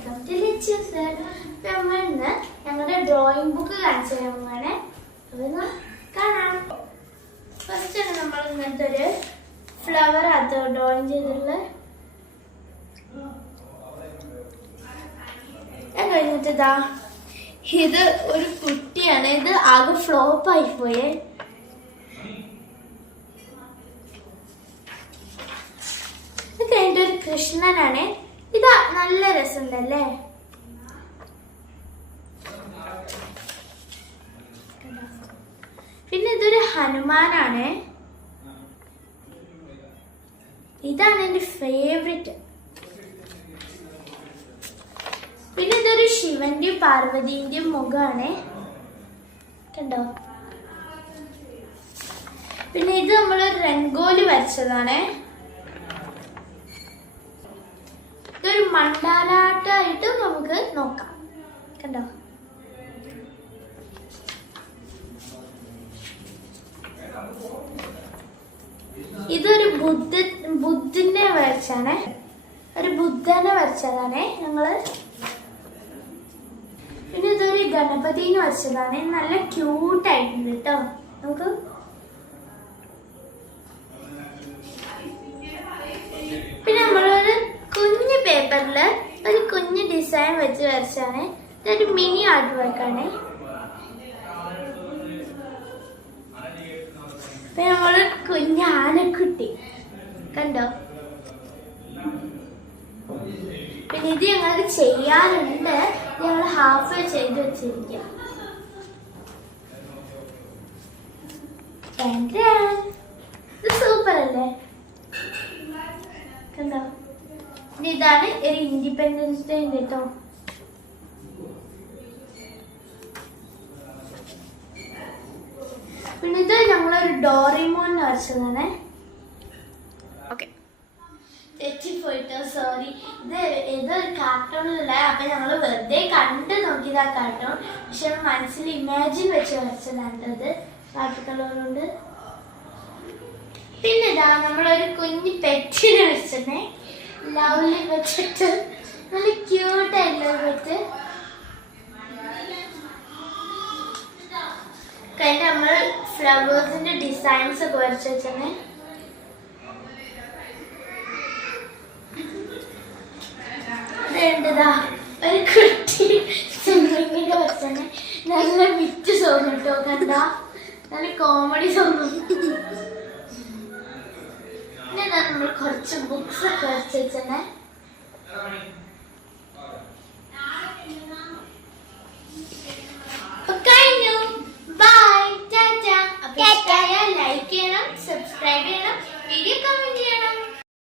Welcome to lectures. നമ്മൾ ഇന്ന് ഞങ്ങളുടെ ഡ്രോയിങ് ബുക്ക് കാണിച്ചു തരാൻ അതൊന്ന് കാണാം. ഫസ്റ്റ് ആണ് നമ്മൾ ഇങ്ങനത്തെ ഒരു ഫ്ലവർ അത് ഡ്രോയിങ് ചെയ്തിട്ടുള്ള. ഞാൻ കഴിഞ്ഞിട്ട് ഇതാ ഇത് ഒരു കുട്ടിയാണ്. ഇത് ആകെ ഫ്ലോപ്പ് ആയി പോയേ. ഇത് കഴിഞ്ഞിട്ട് ഒരു കൃഷ്ണനാണ്. ഇതാ നല്ല രസമുണ്ടല്ലേ. പിന്നെ ഇതൊരു ഹനുമാനാണ്. ഇതാണ് എന്റെ ഫേവറേറ്റ്. പിന്നെ ഇതൊരു ശിവന്റെയും പാർവതിന്റെയും മുഖമാണ്, കണ്ടോ. പിന്നെ ഇത് നമ്മൾ രംഗോലി വരച്ചതാണ്. ഇതൊരു മണ്ടാലാട്ടായിട്ട് നമുക്ക് നോക്കാം, കണ്ടോ. ഇതൊരു ബുദ്ധനെ വരച്ചാണ്, ഒരു ബുദ്ധനെ വരച്ചതാണ് ഞങ്ങള്. പിന്നെ ഇതൊരു ഗണപതിനെ വരച്ചതാണ്. നല്ല ക്യൂട്ടായിട്ടുണ്ട് കേട്ടോ. നമുക്ക് പിന്നെ നമ്മളൊരു കുഞ്ഞു പേപ്പറില് ഒരു കുഞ്ഞു ഡിസൈൻ വെച്ച് വരച്ചാണ്. ഇതൊരു മിനി ആർട്ട് വർക്കാണ്. പിന്നെ നമ്മള് കുഞ്ഞു ആനക്കുട്ടി, കണ്ടോ. പിന്നെ ഇത് ഞങ്ങൾക്ക് ചെയ്യാറുണ്ട്. ഞങ്ങൾ ഹാഫ് ചെയ്ത് വെച്ചിരിക്കുക. ഇത് സൂപ്പർ അല്ലേ, കണ്ടോ. ഇതാണ് ഒരു ഇൻഡിപെൻഡൻസ് ഡേ കേട്ടോ. പിന്നെ ഇത് ഞങ്ങളൊരു ഡോറിമോൻ വരച്ചതാണ്. തെറ്റിപ്പോയിട്ടോ, സോറി. ഇതൊരു കാർട്ടൂണിലുള്ള. അപ്പൊ ഞങ്ങള് വെറുതെ കണ്ട് നോക്കിയതാ കാർട്ടൂൺ. പക്ഷെ മനസ്സിൽ ഇമാജിൻ വെച്ച് വരച്ചതാണ് ഇത്, വാട്ടർ കളർ കൊണ്ട്. പിന്നെ ഇതാ നമ്മളൊരു കുഞ്ഞു പെറ്റിനെ വെച്ചേ, ലവ്ലി വെച്ചിട്ട്. നല്ല ക്യൂട്ടായില്ലോ പെറ്റ്. കഴിഞ്ഞ നമ്മൾ ഫ്ലവേഴ്സിന്റെ ഡിസൈൻസ് ഒക്കെ വരച്ച് വെച്ചേ. ഒരു കുട്ടി സ്വിമ്മിങ്ങിന്റെ വരച്ചേ. നല്ല വിറ്റ് സോങ് കേട്ടോ, കണ്ട. നല്ല കോമഡി സോങ്. പിന്നെ നമ്മൾ കുറച്ച് ബുക്സ് ഒക്കെ വരച്ച് വെച്ചേ. കഴിഞ്ഞു. ബൈ, ടാറ്റ. അപ്പൊ ലൈക്ക് ചെയ്യണം, സബ്സ്ക്രൈബ് ചെയ്യണം, വീഡിയോ